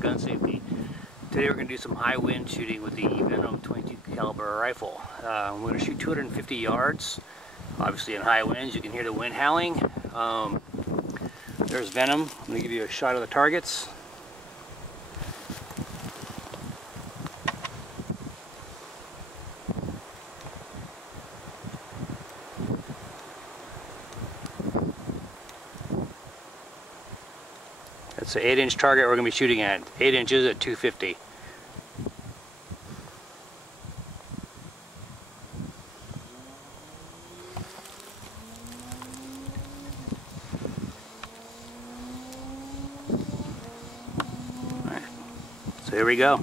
Gun safety. Today we're going to do some high wind shooting with the Venom 22 caliber rifle. We're going to shoot 250 yards. Obviously in high winds you can hear the wind howling. There's Venom. I'm going to give you a shot of the targets. It's an 8-inch target we're going to be shooting at. 8 inches at 250. Alright, so here we go.